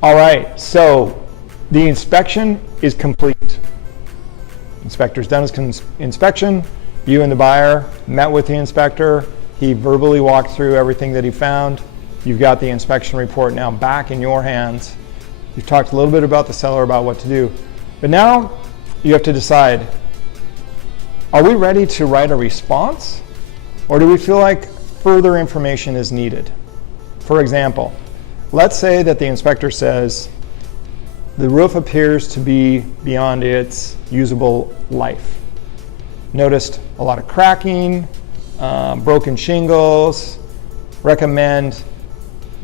All right, so the inspection is complete. Inspector's done his inspection. You and the buyer met with the inspector. He verbally walked through everything that he found. You've got the inspection report now back in your hands. You've talked a little bit about the seller about what to do. But now you have to decide, are we ready to write a response? Or do we feel like further information is needed? For example, let's say that the inspector says the roof appears to be beyond its usable life. Noticed a lot of cracking, broken shingles, recommend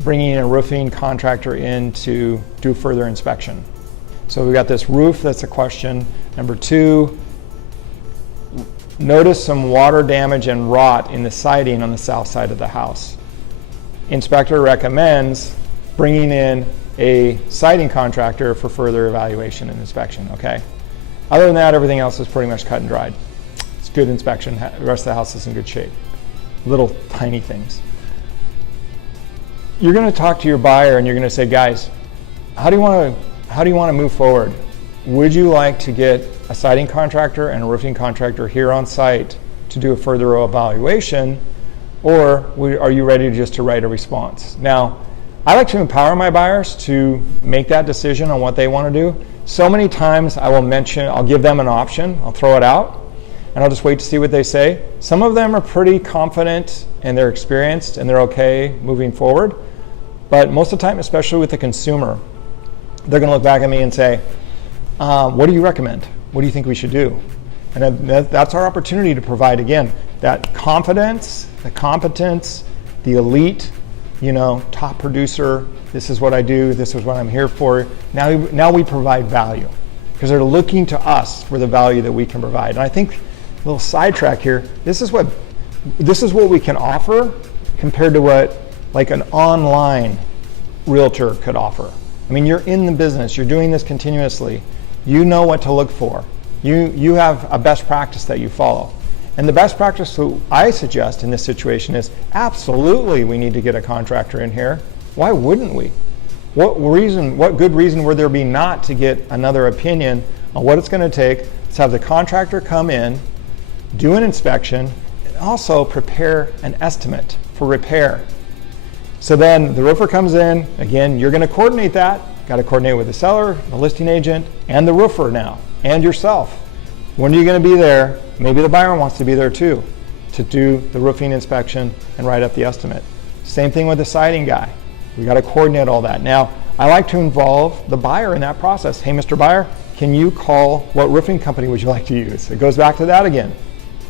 bringing a roofing contractor in to do further inspection. So we've got this roof, that's a question. Number 2, notice some water damage and rot in the siding on the south side of the house. Inspector recommends bringing in a siding contractor for further evaluation and inspection, okay? Other than that, everything else is pretty much cut and dried. It's good inspection, the rest of the house is in good shape. Little tiny things. You're gonna talk to your buyer and you're gonna say, guys, how do you wanna move forward? Would you like to get a siding contractor and a roofing contractor here on site to do a further evaluation, or are you ready just to write a response? Now, I like to empower my buyers to make that decision on what they want to do. So many times I'll give them an option, I'll throw it out, and I'll just wait to see what they say. Some of them are pretty confident and they're experienced and they're okay moving forward. But most of the time, especially with the consumer, they're going to look back at me and say, what do you recommend? What do you think we should do? And that's our opportunity to provide, again, that confidence, the competence, the elite, top producer, this is what I do, this is what I'm here for. Now we provide value because they're looking to us for the value that we can provide. And I think, a little sidetrack here, this is what we can offer compared to what like an online realtor could offer. I mean, you're in the business, you're doing this continuously. You know what to look for. You have a best practice that you follow. And the best practice that I suggest in this situation is absolutely we need to get a contractor in here. Why wouldn't we? What good reason would there be not to get another opinion on what it's going to take? Let's have the contractor come in, do an inspection, and also prepare an estimate for repair. So then the roofer comes in, again, you're going to coordinate that. Got to coordinate with the seller, the listing agent, and the roofer now, and yourself. When are you going to be there? Maybe the buyer wants to be there too, to do the roofing inspection and write up the estimate. Same thing with the siding guy. We got to coordinate all that. Now, I like to involve the buyer in that process. Hey, Mr. Buyer, can you call, what roofing company would you like to use? It goes back to that again.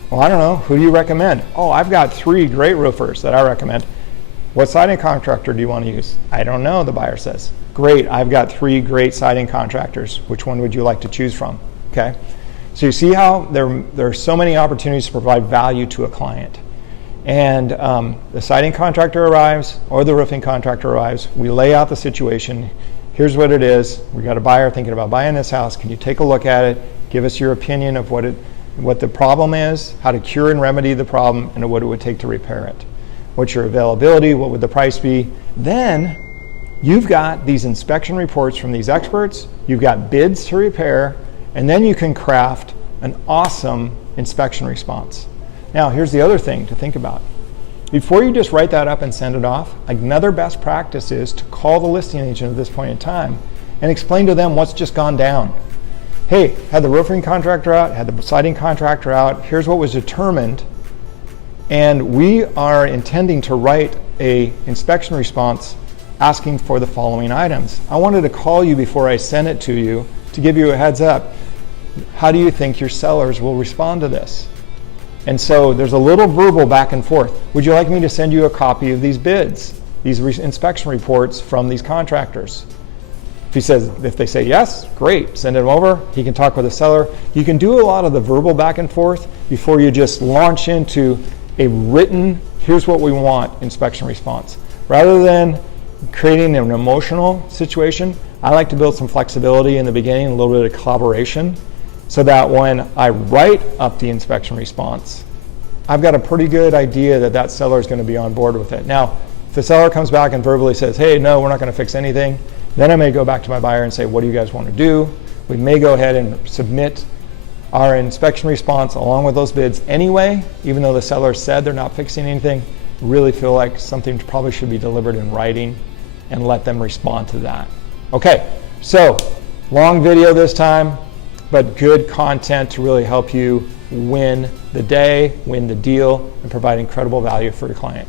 Well, I don't know, who do you recommend? Oh, I've got 3 great roofers that I recommend. What siding contractor do you want to use? I don't know, the buyer says. Great, I've got 3 great siding contractors. Which one would you like to choose from? Okay. So you see how there are so many opportunities to provide value to a client. And the siding contractor arrives or the roofing contractor arrives. We lay out the situation. Here's what it is. We got a buyer thinking about buying this house. Can you take a look at it? Give us your opinion of what the problem is, how to cure and remedy the problem, and what it would take to repair it. What's your availability? What would the price be? Then you've got these inspection reports from these experts. You've got bids to repair. And then you can craft an awesome inspection response. Now, here's the other thing to think about. Before you just write that up and send it off, another best practice is to call the listing agent at this point in time and explain to them what's just gone down. Hey, had the roofing contractor out, had the siding contractor out, here's what was determined, and we are intending to write a inspection response asking for the following items. I wanted to call you before I sent it to you to give you a heads up. How do you think your sellers will respond to this? And so there's a little verbal back and forth. Would you like me to send you a copy of these bids, these inspection reports from these contractors? If they say yes, great, send them over. He can talk with the seller. You can do a lot of the verbal back and forth before you just launch into a written, here's what we want inspection response. Rather than creating an emotional situation, I like to build some flexibility in the beginning, a little bit of collaboration, so that when I write up the inspection response, I've got a pretty good idea that that seller is going to be on board with it. Now, if the seller comes back and verbally says, hey, no, we're not going to fix anything, Then I may go back to my buyer and say, what do you guys want to do? We may go ahead and submit our inspection response along with those bids anyway, even though the seller said they're not fixing anything. Really feel like something probably should be delivered in writing and let them respond to that. Okay, so long video this time, but good content to really help you win the day, win the deal, and provide incredible value for your client.